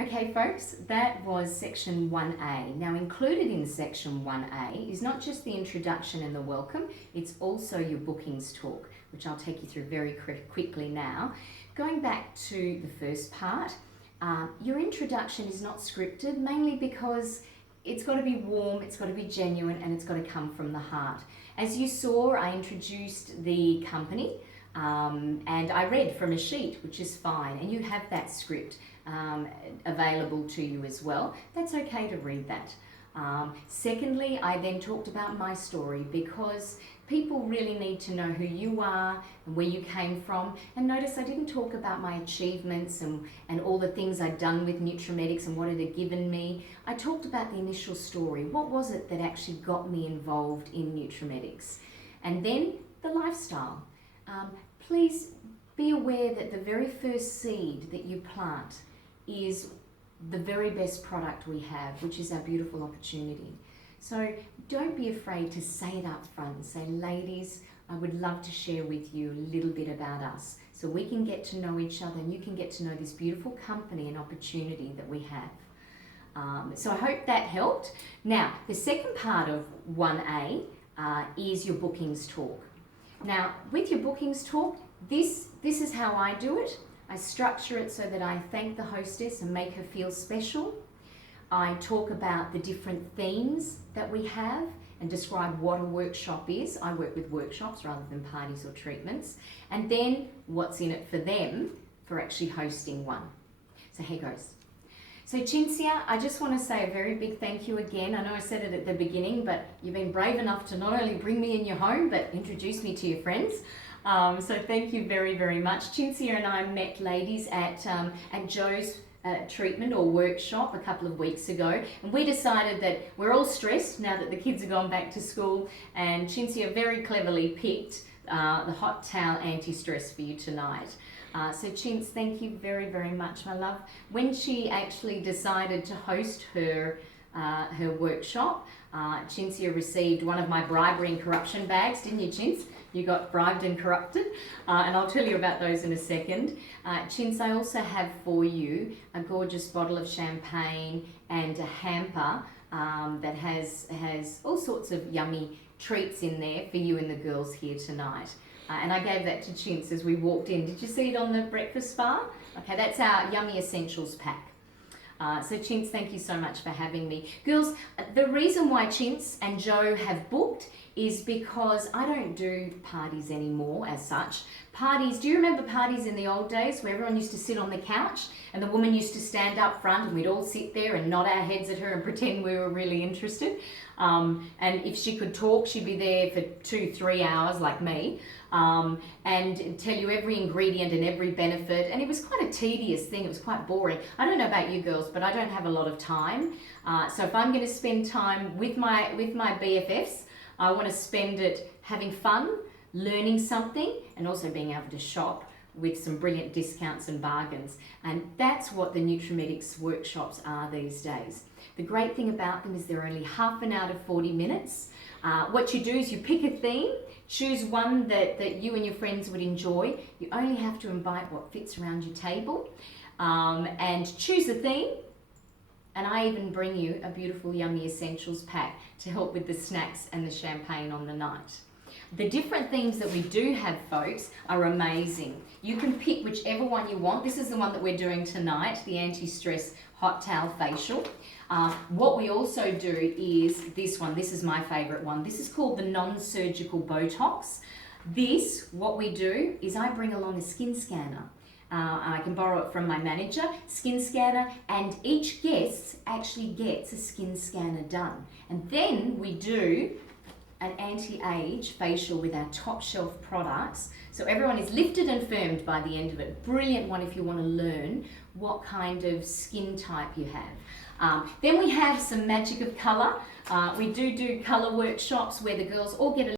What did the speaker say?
Okay folks, that was section 1A. Now included in section 1A is not just the introduction and the welcome, it's also your bookings talk, which I'll take you through very quickly now. Going back to the first part, your introduction is not scripted, mainly because it's got to be warm, it's got to be genuine, and it's got to come from the heart. As you saw, I introduced the company and I read from a sheet, which is fine, and you have that script available to you as well. That's okay to read that. Secondly, I then talked about my story, because people really need to know who you are and where you came from. And notice I didn't talk about my achievements and all the things I'd done with Nutrimedics and what it had given me. I talked about the initial story. What was it that actually got me involved in Nutrimedics? And then the lifestyle. Please be aware that the very first seed that you plant is the very best product we have, which is our beautiful opportunity. So don't be afraid to say it up front and say, ladies, I would love to share with you a little bit about us, so we can get to know each other and you can get to know this beautiful company and opportunity that we have. So I hope that helped. Now, the second part of 1A is your bookings talk. Now, with your bookings talk, this is how I do it. I structure it so that I thank the hostess and make her feel special. I talk about the different themes that we have and describe what a workshop is. I work with workshops rather than parties or treatments. And then what's in it for them for actually hosting one. So here goes. So Cinzia, I just want to say a very big thank you again. I know I said it at the beginning, but you've been brave enough to not only bring me in your home, but introduce me to your friends. So thank you very, very much. Cinzia and I met, ladies, at Joe's treatment or workshop a couple of weeks ago, and we decided that we're all stressed now that the kids have gone back to school, and Cinzia very cleverly picked the hot towel anti-stress for you tonight. So Cinz, thank you very, very much, my love. When she actually decided to host her workshop, Cinzia received one of my bribery and corruption bags, didn't you, Cinz? You got bribed and corrupted, and I'll tell you about those in a second. Cinz, I also have for you a gorgeous bottle of champagne and a hamper that has all sorts of yummy treats in there for you and the girls here tonight. And I gave that to Cinz as we walked in. Did you see it on the breakfast bar? Okay, that's our Yummy Essentials pack. So Cinz, thank you so much for having me. Girls, the reason why Cinz and Joe have booked is because I don't do parties anymore as such. Parties, do you remember parties in the old days where everyone used to sit on the couch and the woman used to stand up front and we'd all sit there and nod our heads at her and pretend we were really interested? And if she could talk, she'd be there for 2-3 hours like me. And tell you every ingredient and every benefit, and it was quite a tedious thing. It was quite boring. I don't know about you girls, but I don't have a lot of time. So if I'm going to spend time with my BFFs, I want to spend it having fun, learning something, and also being able to shop with some brilliant discounts and bargains. And that's what the Nutrimedics workshops are these days. The great thing about them is they're only half an hour to 40 minutes. What you do is you pick a theme, choose one that you and your friends would enjoy. You only have to invite what fits around your table, and choose a theme. And I even bring you a beautiful Yummy Essentials pack to help with the snacks and the champagne on the night. The different themes that we do have, folks, are amazing. You can pick whichever one you want. This is the one that we're doing tonight, the anti-stress hot towel facial. What we also do is this one. This is my favorite one. This is called the non-surgical Botox. This, what we do is I bring along a skin scanner. I can borrow it from my manager, skin scanner, and each guest actually gets a skin scanner done. And then we do an anti-age facial with our top shelf products. So everyone is lifted and firmed by the end of it. Brilliant one if you want to learn what kind of skin type you have. Then we have some magic of colour. We do colour workshops where the girls all get a